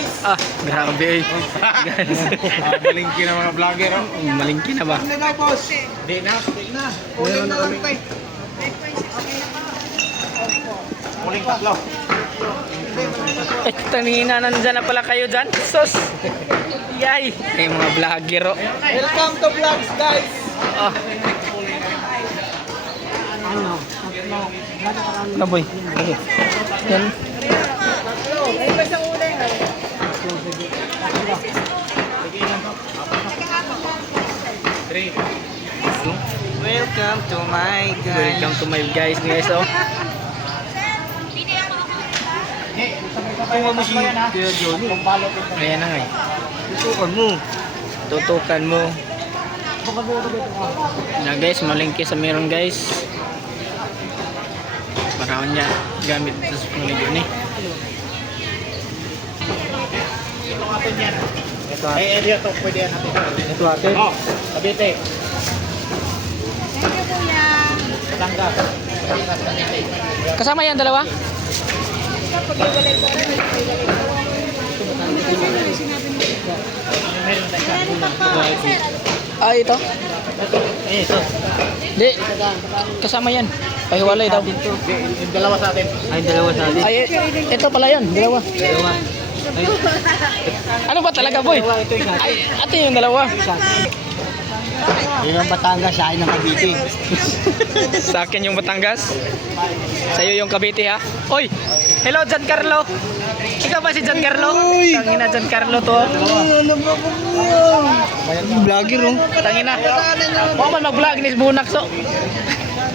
guys. Grabe. Guys. Malingki na mga vlogger. Malingki na ba? Ano na boss? Di na. Uling na lang tayo. Uling tatlo. Tanina, nandyan na pala kayo dyan. Sus. Yay. Kayo mga vlogger. Welcome to vlogs guys. Ano boy? Yan. Welcome to my Welcome to my guys. Oh. Kung mo si Kuya Johnny. Ayan na nga eh. Tutukan mo. Tutukan mo. Na guys, malingki sa meron guys. Parawan niya gamit ito sa pangligyo ni. Ito pwede yan natin. Ito atin. Kabite. Thank you, kuya. Tangga. Kasama yan dalawa? Pag-iwalay ko rin, pag-iwalay ko. Ito. Ito. Di. Kasama yan. Pahiwalay daw. Yung dalawa sa atin. Ay, dalawa sa atin. Ay, ito pala yun. Dalawa. Dalawa. Ano ba talaga boy? Ay, ito yung dalawa. Yun ang Batangas, sa akin ng Cavite. Sa akin yung Batangas. Sa'yo yung Cavite ha. Oy! Hello Giancarlo! Ikaw ba si Giancarlo? Tangina Giancarlo to. Ano ba po yan? Vlogger oh. Tangina. Huwag man mag-vlog ni Bunak so.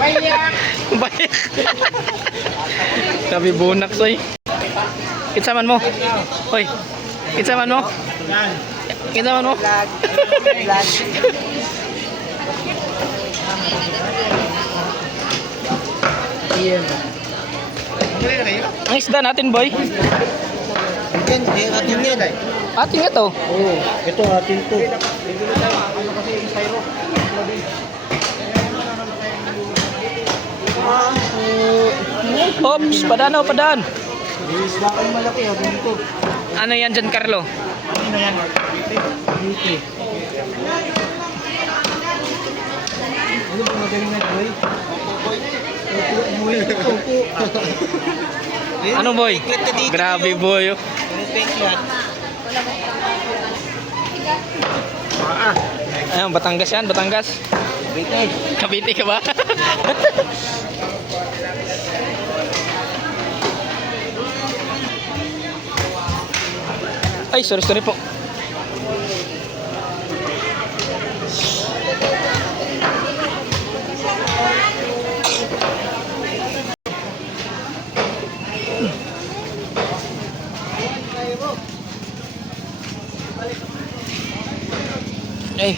Bayak! Bayak! Sabi Bunak so eh. Kitsaman mo. Hoy. Kitsaman mo. Kitsaman mo. Ang isda natin boy. Yan, atin yan. Ating ito. Oo, ito atin to. Oops, padaan oh, padaan. Isda ang malaki, dito. Ano yan Giancarlo? Ano yan? Cavite. Ano ba magaling na boy? Ano boy? Grabe boy oh. Ayun, Batangas yan, Batangas. Cavite ka ba? Ay, sorry po. Eh.